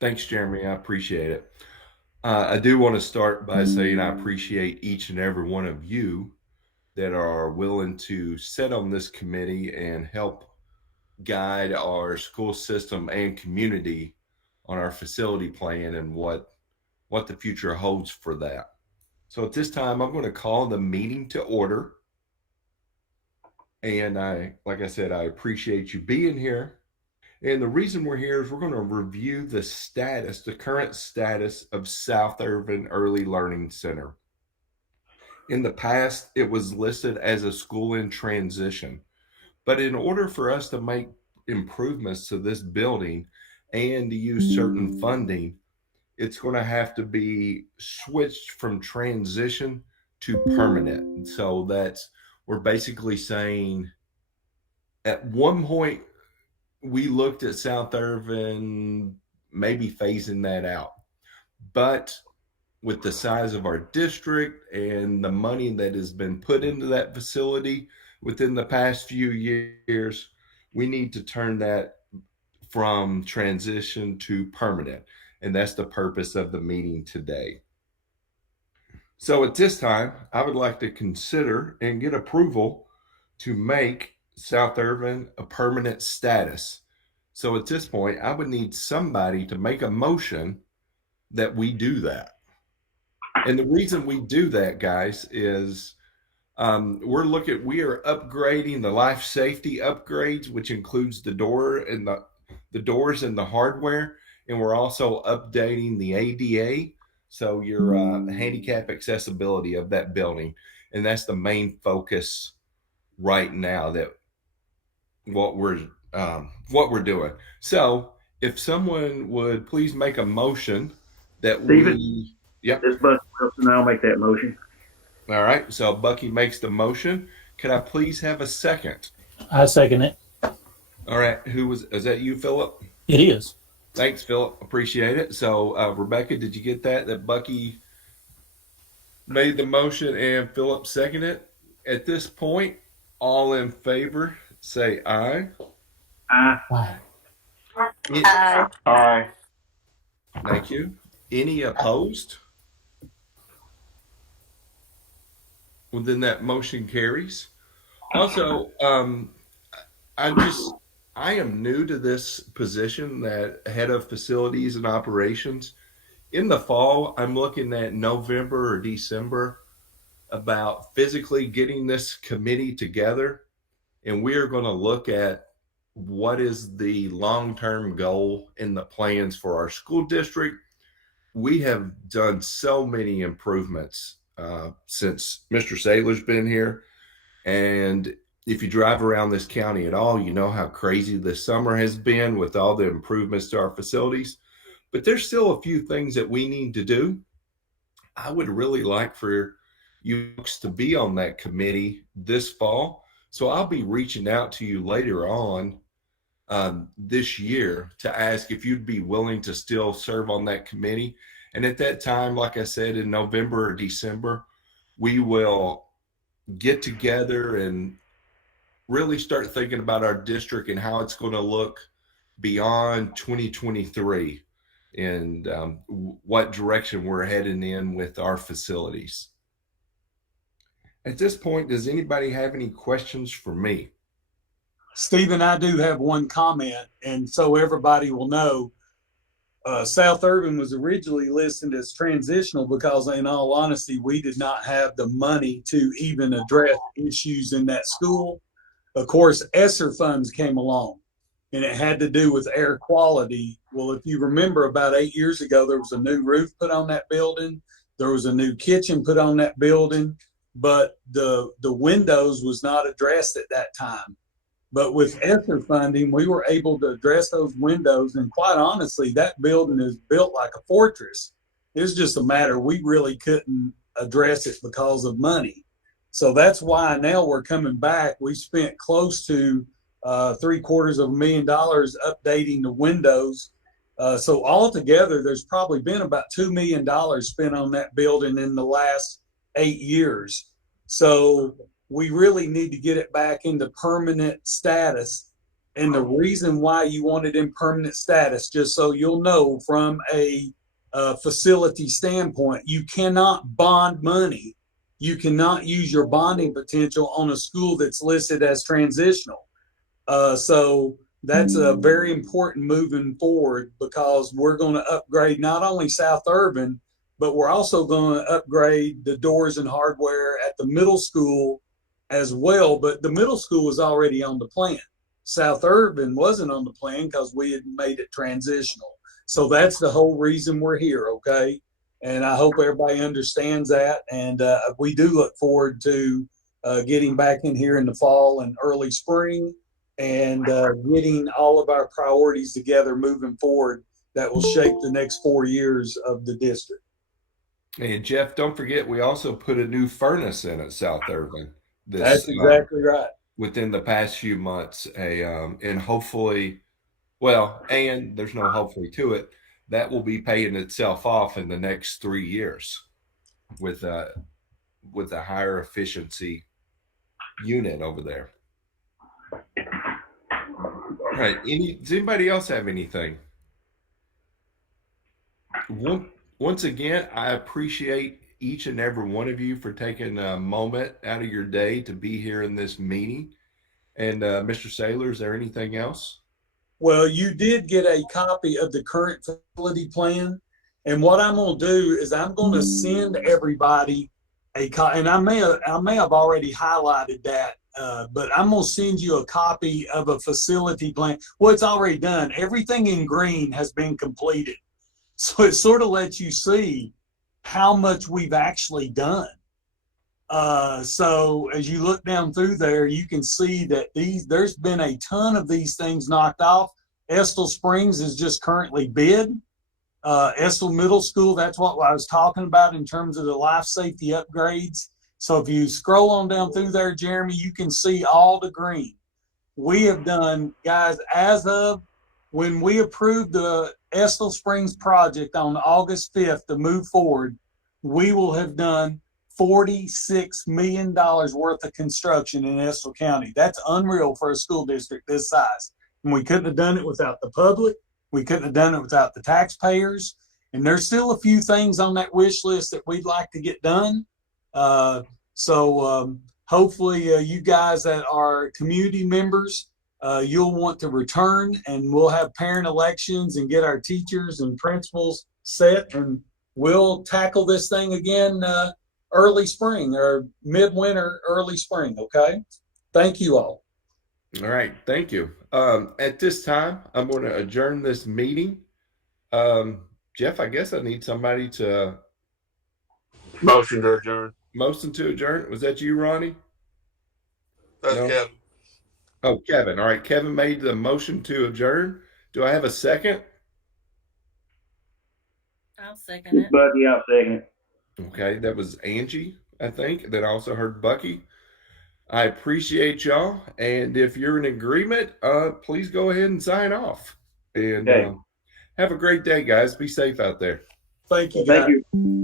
Thanks, Jeremy. I appreciate it. I do want to start by saying I appreciate each and every one of you that are willing to sit on this committee and help guide our school system and community on our facility plan and what the future holds for that. So at this time, I'm going to call the meeting to order. And like I said, I appreciate you being here. And the reason we're here is we're going to review the current status of South Irvin Early Learning Center. In the past, it was listed as a school in transition. But in order for us to make improvements to this building and to use certain funding, it's going to have to be switched from transition to permanent. So we're basically saying at one point we looked at South Irvin maybe phasing that out. But with the size of our district and the money that has been put into that facility within the past few years, we need to turn that from transition to permanent. And that's the purpose of the meeting today. So at this time, I would like to consider and get approval to make South Irvin a permanent status. So at this point, I would need somebody to make a motion that we do that. And the reason we do that, guys, is we are upgrading the life safety upgrades, which includes the doors and the hardware, and we're also updating the ADA, so your handicap accessibility of that building, and that's the main focus right now. That what we're doing. So, if someone would please make a motion that Stephen, we, yep. this Buck Wilson, I'll make that motion. All right. So Bucky makes the motion. Can I please have a second? I second it. All right. Is that you, Philip? It is. Thanks, Philip. Appreciate it. So, Rebecca, did you get that? That Bucky made the motion and Philip seconded it. At this point, all in favor, say aye. Aye. Aye. Thank you. Any opposed? Well, then that motion carries. Also, I am new to this position, that head of facilities and operations. In the fall, I'm looking at November or December about physically getting this committee together, and we are going to look at what is the long-term goal in the plans for our school district. We have done so many improvements since Mr. Saylor's been here, and if you drive around this county at all, you know how crazy this summer has been with all the improvements to our facilities. But there's still a few things that we need to do. I would really like for you folks to be on that committee this fall. So I'll be reaching out to you later on this year to ask if you'd be willing to still serve on that committee. And at that time, like I said, in November or December, we will get together and really start thinking about our district and how it's going to look beyond 2023 and what direction we're heading in with our facilities. At this point, does anybody have any questions for me? Stephen, I do have one comment, and so everybody will know, South Irvin was originally listed as transitional because, in all honesty, we did not have the money to even address issues in that school. Of course, ESSER funds came along, and it had to do with air quality. Well, if you remember, about 8 years ago, there was a new roof put on that building. There was a new kitchen put on that building, but the windows was not addressed at that time. But with ESSER funding, we were able to address those windows. And quite honestly, that building is built like a fortress. It's just a matter, we really couldn't address it because of money. So that's why now we're coming back. We spent close to $750,000 updating the windows. So altogether, there's probably been about $2 million spent on that building in the last 8 years. So we really need to get it back into permanent status. And the reason why you want it in permanent status, just so you'll know from a facility standpoint, you cannot bond money. You cannot use your bonding potential on a school that's listed as transitional. So that's a very important moving forward, because we're going to upgrade not only South Urban, but we're also going to upgrade the doors and hardware at the middle school as well. But the middle school was already on the plan. South Urban wasn't on the plan because we had made it transitional. So that's the whole reason we're here, okay? And I hope everybody understands that. And we do look forward to getting back in here in the fall and early spring, and getting all of our priorities together moving forward that will shape the next 4 years of the district. And Jeff, don't forget, we also put a new furnace in at South Irving That's exactly right. within the past few months. And hopefully, well, and there's no hopefully to it, that will be paying itself off in the next 3 years with a higher efficiency unit over there. All right. Does anybody else have anything? Once again, I appreciate each and every one of you for taking a moment out of your day to be here in this meeting. And Mr. Saylor, is there anything else? Well, you did get a copy of the current facility plan. And what I'm going to do is I'm going to send everybody a copy, and I may have already highlighted that, but I'm going to send you a copy of a facility plan. Well, it's already done. Everything in green has been completed. So it sort of lets you see how much we've actually done. So as you look down through there, you can see that there's been a ton of these things knocked off. Estill Springs is just currently bid. Estill Middle School, that's what I was talking about in terms of the life safety upgrades. So if you scroll on down through there, Jeremy, you can see all the green. We have done, guys, as of when we approved the Estill Springs project on August 5th to move forward, we will have done $46 million worth of construction in Estill County. That's unreal for a school district this size. And we couldn't have done it without the public. We couldn't have done it without the taxpayers. And there's still a few things on that wish list that we'd like to get done. So hopefully you guys that are community members, you'll want to return, and we'll have parent elections and get our teachers and principals set, and we'll tackle this thing again early spring or midwinter, early spring. Okay. Thank you all. All right. Thank you. At this time, I'm going to adjourn this meeting. Jeff, I guess I need somebody to Motion to adjourn. motion to adjourn. Was that you, Ronnie? That's No? Kevin. Oh, Kevin. All right. Kevin made the motion to adjourn. Do I have a second? I'll second it. Bucky, I'll second. Okay. That was Angie, I think. Then I also heard Bucky. I appreciate y'all. And if you're in agreement, please go ahead and sign off. And Okay. have a great day, guys. Be safe out there. Thank you, guys. Thank you.